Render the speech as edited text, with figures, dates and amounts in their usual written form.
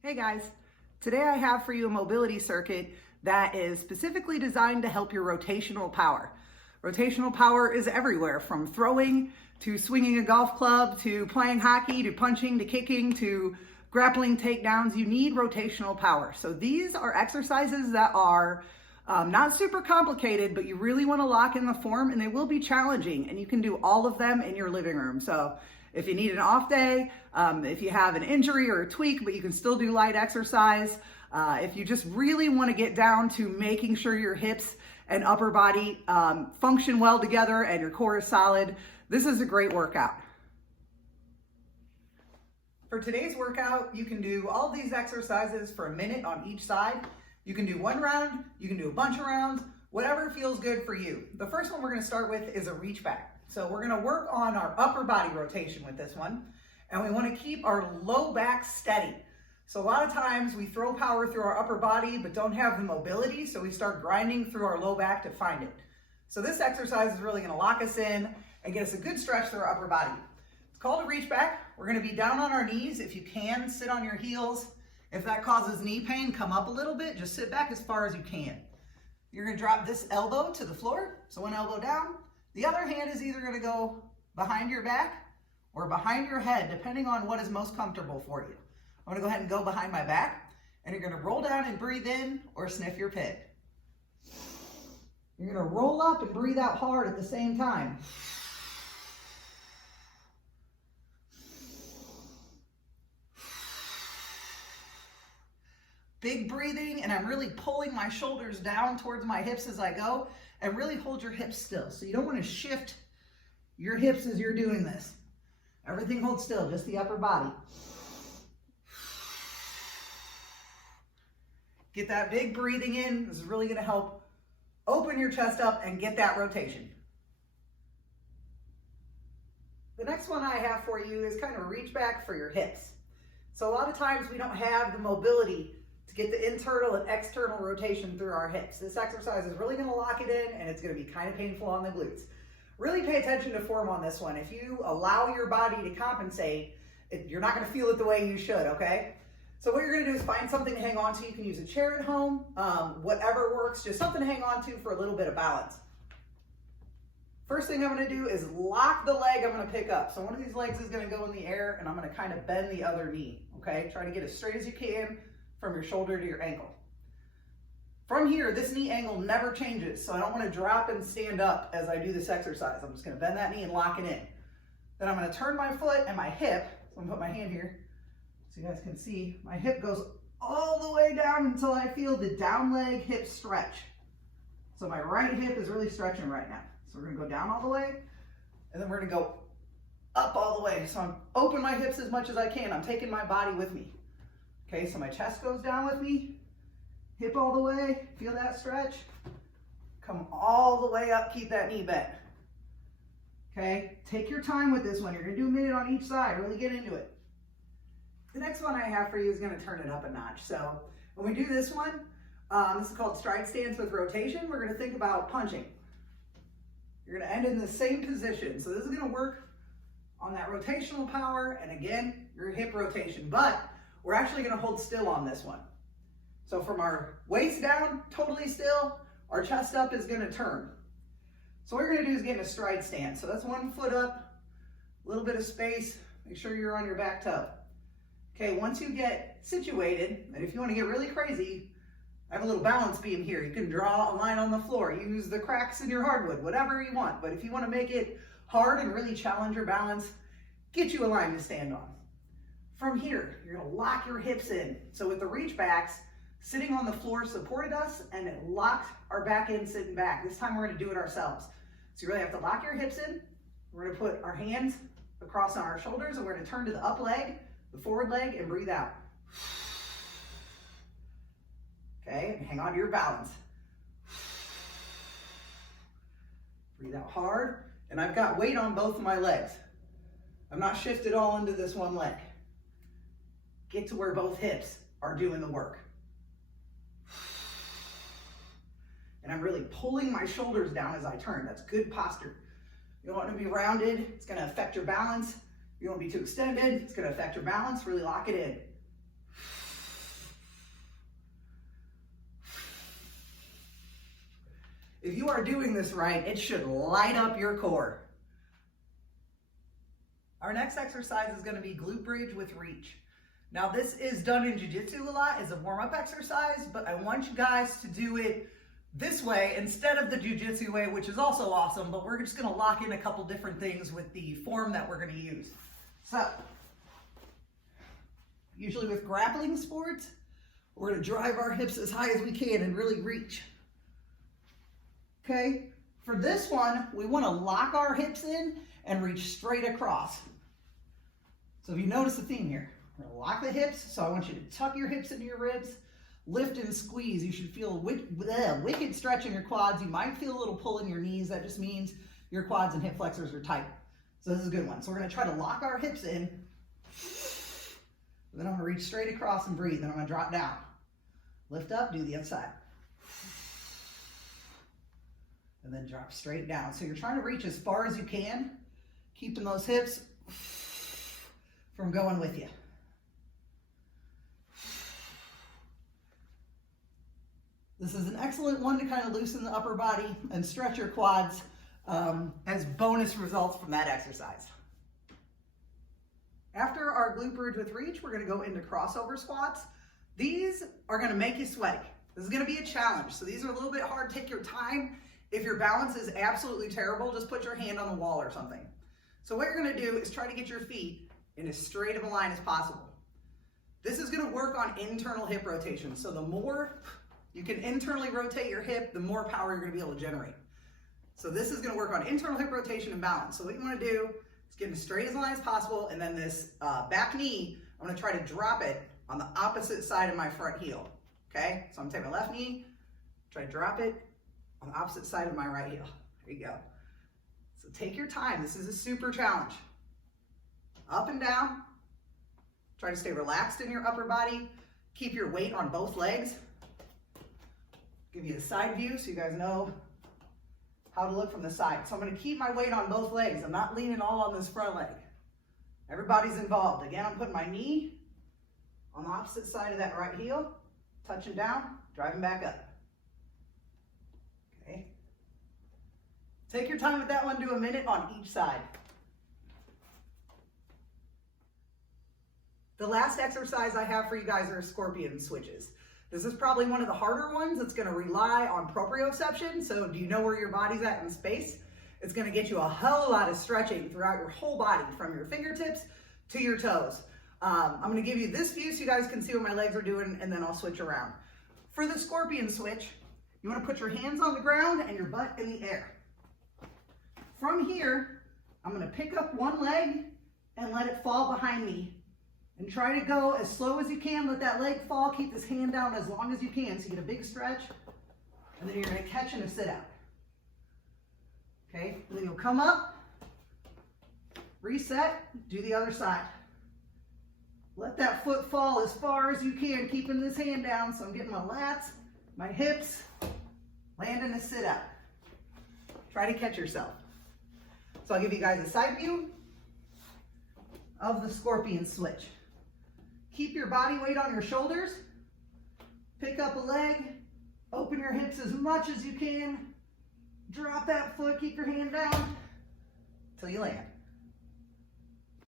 Hey guys, today I have for you a mobility circuit that is specifically designed to help your rotational power. Rotational power is everywhere, from throwing to swinging a golf club to playing hockey to punching to kicking to grappling takedowns. You need rotational power. So these are exercises that are not super complicated, but you really want to lock in the form, and they will be challenging, and you can do all of them in your living room. So if you need an off day, if you have an injury or a tweak, but you can still do light exercise, if you just really want to get down to making sure your hips and upper body function well together and your core is solid, this is a great workout. For today's workout, you can do all these exercises for a minute on each side. You can do one round, you can do a bunch of rounds, whatever feels good for you. The first one we're going to start with is a reach back. So we're going to work on our upper body rotation with this one, and we want to keep our low back steady. So a lot of times we throw power through our upper body but don't have the mobility, so we start grinding through our low back to find it. So this exercise is really going to lock us in and get us a good stretch through our upper body. It's called a reach back. We're going to be down on our knees. If you can, sit on your heels. If that causes knee pain, come up a little bit. Just sit back as far as you can. You're going to drop this elbow to the floor, so one elbow down. The other hand is either going to go behind your back or behind your head, depending on what is most comfortable for you. I'm going to go ahead and go behind my back, and you're going to roll down and breathe in or sniff your pit. You're going to roll up and breathe out hard at the same time. Big breathing, and I'm really pulling my shoulders down towards my hips as I go, and really hold your hips still. So you don't want to shift your hips as you're doing this. Everything holds still, just the upper body. Get that big breathing in. This is really going to help open your chest up and get that rotation. The next one I have for you is kind of a reach back for your hips. So a lot of times we don't have the mobility to get the internal and external rotation through our hips. This exercise is really going to lock it in, and it's going to be kind of painful on the glutes. Really pay attention to form on this one. If you allow your body to compensate, you're not going to feel it the way you should, okay? So what you're going to do is find something to hang on to. You can use a chair at home, whatever works, just something to hang on to for a little bit of balance. First thing I'm going to do is lock the leg I'm going to pick up. So one of these legs is going to go in the air, and I'm going to kind of bend the other knee, okay? Try to get as straight as you can from your shoulder to your ankle. From here, this knee angle never changes, so I don't want to drop and stand up as I do this exercise. I'm just going to bend that knee and lock it in. Then I'm going to turn my foot and my hip, so I'm going to put my hand here so you guys can see. My hip goes all the way down until I feel the down leg hip stretch. So my right hip is really stretching right now. So we're going to go down all the way, and then we're going to go up all the way. So I'm open my hips as much as I can. I'm taking my body with me. Okay, so my chest goes down with me, hip all the way, feel that stretch, come all the way up, keep that knee bent. Okay, take your time with this one. You're gonna do a minute on each side, really get into it. The next one I have for you is gonna turn it up a notch. So when we do this one, this is called stride stance with rotation. We're gonna think about punching. You're gonna end in the same position. So this is gonna work on that rotational power, and again, your hip rotation, but we're actually going to hold still on this one. So from our waist down, totally still, our chest up is going to turn. So what you're going to do is get in a stride stance. So that's one foot up, a little bit of space, make sure you're on your back toe. Okay, once you get situated, and if you want to get really crazy, I have a little balance beam here. You can draw a line on the floor, use the cracks in your hardwood, whatever you want. But if you want to make it hard and really challenge your balance, get you a line to stand on. From here, you're going to lock your hips in. So with the reach backs, sitting on the floor supported us, and it locked our back in sitting back. This time we're going to do it ourselves. So you really have to lock your hips in. We're going to put our hands across on our shoulders, and we're going to turn to the up leg, the forward leg, and breathe out. Okay, and hang on to your balance. Breathe out hard, and I've got weight on both of my legs. I'm not shifted all into this one leg. Get to where both hips are doing the work. And I'm really pulling my shoulders down as I turn. That's good posture. You don't want to be rounded. It's going to affect your balance. You don't want to be too extended. It's going to affect your balance. Really lock it in. If you are doing this right, it should light up your core. Our next exercise is going to be glute bridge with reach. Now this is done in jiu-jitsu a lot as a warm-up exercise, but I want you guys to do it this way instead of the jiu-jitsu way, which is also awesome, but we're just going to lock in a couple different things with the form that we're going to use. So, usually with grappling sports, we're going to drive our hips as high as we can and really reach. Okay, for this one, we want to lock our hips in and reach straight across. So if you notice the theme here, we're going to lock the hips, so I want you to tuck your hips into your ribs, lift and squeeze. You should feel a wicked stretch in your quads. You might feel a little pull in your knees. That just means your quads and hip flexors are tight. So this is a good one. So we're going to try to lock our hips in. Then I'm going to reach straight across and breathe. Then I'm going to drop down. Lift up, do the other side. And then drop straight down. So you're trying to reach as far as you can, keeping those hips from going with you. This is an excellent one to kind of loosen the upper body and stretch your quads as bonus results from that exercise. After our glute bridge with reach, we're going to go into crossover squats. These are going to make you sweaty. This is going to be a challenge. So these are a little bit hard. Take your time. If your balance is absolutely terrible, just put your hand on the wall or something. So what you're going to do is try to get your feet in as straight of a line as possible. This is going to work on internal hip rotation. So the more you can internally rotate your hip, the more power you're going to be able to generate. So this is going to work on internal hip rotation and balance. So what you want to do is get as straight as a line as possible, and then this back knee, I'm going to try to drop it on the opposite side of my front heel. Okay? So I'm going to take my left knee, try to drop it on the opposite side of my right heel. There you go. So take your time. This is a super challenge. Up and down. Try to stay relaxed in your upper body. Keep your weight on both legs. Give you a side view so you guys know how to look from the side. So I'm going to keep my weight on both legs. I'm not leaning all on this front leg. Everybody's involved. Again, I'm putting my knee on the opposite side of that right heel, touching down, driving back up. Okay. Take your time with that one. Do a minute on each side. The last exercise I have for you guys are scorpion switches. This is probably one of the harder ones. It's going to rely on proprioception. So do you know where your body's at in space? It's going to get you a whole lot of stretching throughout your whole body, from your fingertips to your toes. I'm going to give you this view so you guys can see what my legs are doing, and then I'll switch around. For the scorpion switch, you want to put your hands on the ground and your butt in the air. From here, I'm going to pick up one leg and let it fall behind me. And try to go as slow as you can. Let that leg fall. Keep this hand down as long as you can so you get a big stretch. And then you're going to catch in a sit out. Okay? And then you'll come up, reset, do the other side. Let that foot fall as far as you can, keeping this hand down. So I'm getting my lats, my hips, land in a sit out. Try to catch yourself. So I'll give you guys a side view of the scorpion switch. Keep your body weight on your shoulders. Pick up a leg. Open your hips as much as you can. Drop that foot. Keep your hand down till you land.